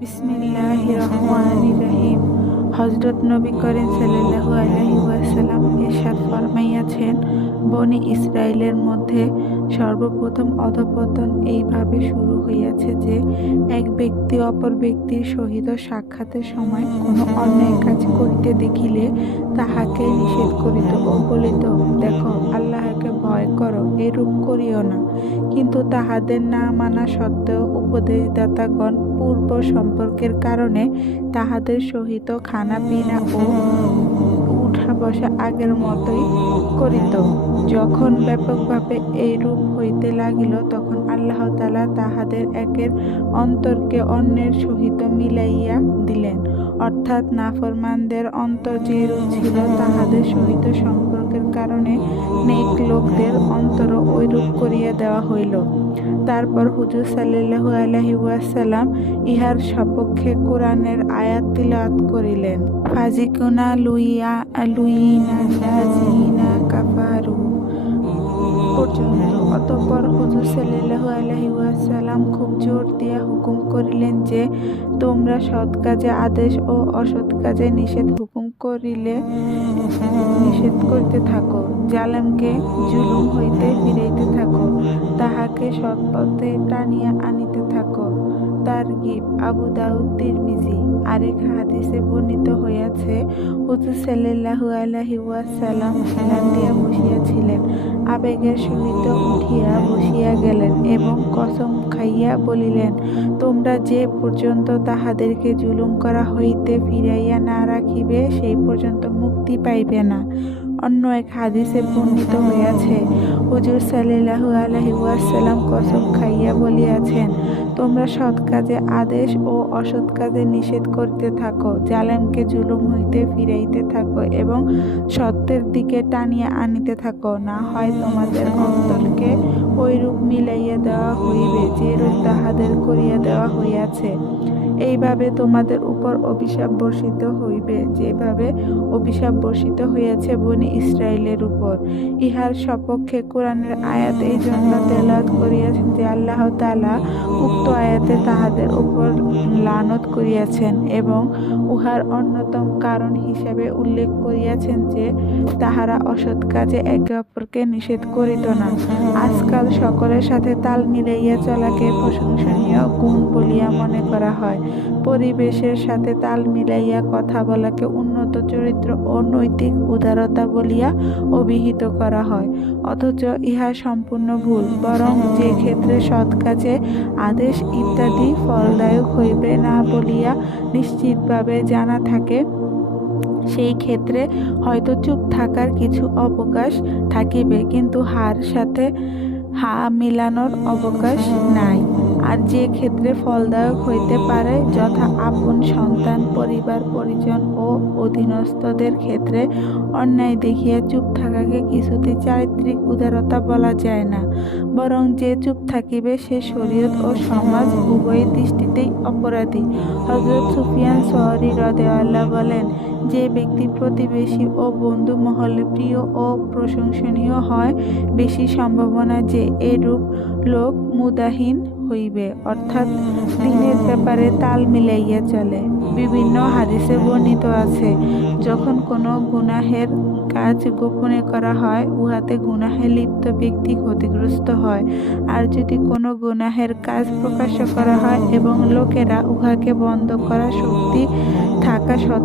বিসমিল্লাহির রহমানির রহিম। হযরত নবী করিম সাল্লাল্লাহু আলাইহি ওয়াসাল্লাম ইরশাদ ফরমাইয়াছেন, বনী ইসরাইলের মধ্যে সর্বপ্রথম অধঃপতন এইভাবে শুরু হইয়াছে যে, এক ব্যক্তি অপর ব্যক্তির সহিত সাক্ষাতের সময় কোনো অন্যায় কাজ করিতে দেখিলে তাহাকে নিষেধ করিত ও বলিত, দেখো, আল্লাহকে ভয় করো, এরূপ করিও না। কিন্তু তাহাদের না মানা সত্ত্বেও উপদেশদাতাগণ পূর্ব সম্পর্কের কারণে তাহাদের সহিত খানা পিনা ও উঠা বসা আগের মতোই করিত। যখন ব্যাপকভাবে এইরূপ হইতে লাগিল, তখন আল্লাহ তাআলা তাহাদের একের অন্তরকে অন্যের সহিত মিলাইয়া দিলেন। অর্থাৎ নাফরমানদের অন্তর যেরূপ ছিল, তাহাদের সহিত সম্পর্কের কারণে নেক লোকদের অন্তরও ঐরূপ করিয়া দেওয়া হইল। তারপর হুজুর সাল্লাল্লাহু আলাইহি ওয়াসাল্লাম ইহার সপক্ষে কুরআনের আয়াত তিলাওয়াত করিলেন। ফাযিকুনা লুইনাল্লাযিনা কাফারু পর্যন্ত। অতঃপর হুজুর সাল্লাল্লাহু আলাইহি ওয়াসাল্লাম খুব জোর দিয়া হুকুম করিলেন যে, তোমরা সৎ কাজে আদেশ ও অসৎ কাজে নিষেধ করিতে থাকো, জালেমকে জুলুম হইতে ফিরাইতে থাকো, তাহাকে সৎ পথে টানিয়া আনিতে থাকো। তারগীব, আবু দাউদ, তিরমিজি। আরেক হাদিসে বর্ণিত হইয়াছে, হুজুর সাল্লাল্লাহু আলাইহি ওয়াসাল্লাম হেলান দিয়া বসিয়াছিলেন, আবেগের সহিত উঠিয়া বসিয়া গেলেন এবং কসম খাইয়া বলিলেন, তোমরা যে পর্যন্ত তাহাদেরকে জুলুম করা হইতে ফিরাইয়া না রাখিবে, সেই পর্যন্ত মুক্তি পাইবে না। অন্য এক হাদিসে বর্ণিত হইয়াছে, হুজুর সাল্লাল্লাহু আলাইহি ওয়াসাল্লাম কসম খাইয়া বলিয়াছেন, তোমরা সৎ কাজে আদেশ ও অসৎ কাজে নিষেধ করিতে থাকো, জালেমকে জুলুম হইতে ফিরাইতে থাকো এবং সত্যের দিকে টানিয়া আনিতে থাকো, না হয় তোমাদের অন্তরকে ঐরূপ মিলাইয়া দেওয়া হইবে যেরূপ তাহাদের করিয়া দেওয়া হইয়াছে। এইভাবে তোমাদের উপর অভিশাপ বর্ষিত হইবে, যেভাবে অভিশাপ বর্ষিত হইয়াছে বনী ইসরাইলের উপর। ইহার সপক্ষে কুরআনের আয়াত এই জন্য তেলাওয়াত করিয়াছেন যে, আল্লাহ তাআলা উক্ত আয়াতে তাহাদের উপর লানত করিয়াছেন এবং উহার অন্যতম কারণ হিসাবে উল্লেখ করিয়াছেন যে, তাহারা অসৎ কাজে একে অপরকে নিষেধ করিত না। আজকাল সকলের সাথে তাল মিলাইয়া চলাকে প্রশংসনীয় গুণ বলিয়া মনে করা হয়। পরিবেশের সাথে তাল মিলাইয়া কথা বলাকে উন্নত চরিত্র ও নৈতিক উদারতা বলিয়া অভিহিত করা হয়। অথচ ইহা সম্পূর্ণ ভুল। বরং যে ক্ষেত্রে সৎ কাজে আদেশ ইত্যাদি ফলদায়ক হইবে না বলিয়া নিশ্চিতভাবে জানা থাকে, সেই ক্ষেত্রে হয়তো চুপ থাকার কিছু অবকাশ থাকিবে, কিন্তু হার সাথে হা মিলানোর অবকাশ নাই। আর যে ক্ষেত্রে ফলদায়ক হইতে পারে, যথা আপন সন্তান, পরিবার পরিজন ও অধীনস্থদের ক্ষেত্রে, অন্যায় দেখিয়া চুপ থাকাকে কিছুতেই চারিত্রিক উদারতা বলা যায় না। বরং যে চুপ থাকিবে, সে শরীয়ত ও সমাজ উভয় দৃষ্টিতেই অপরাধী। হযরত সুফিয়ান সওরী রাদিয়াল্লাহু বলেন, যে ব্যক্তি প্রতিবেশী ও বন্ধু মহলে প্রিয় ও প্রশংসনীয় হয়, বেশি সম্ভাবনা যে এরূপ লোক মুদাহিন হইবে, অর্থাৎ দ্বীনের ব্যাপারে তাল মিলাইয়া চলে। বিভিন্ন হাদিসে বর্ণিত আছে, যখন কোনো গুনাহের কাজ গোপনে করা হয়, উহাতে গুনাহে লিপ্ত ব্যক্তি ক্ষতিগ্রস্ত হয়। আর যদি কোনো গুনাহের কাজ প্রকাশ্য করা হয় এবং লোকেরা উহাকে বন্ধ করার শক্তি থাকা সত্ত্বেও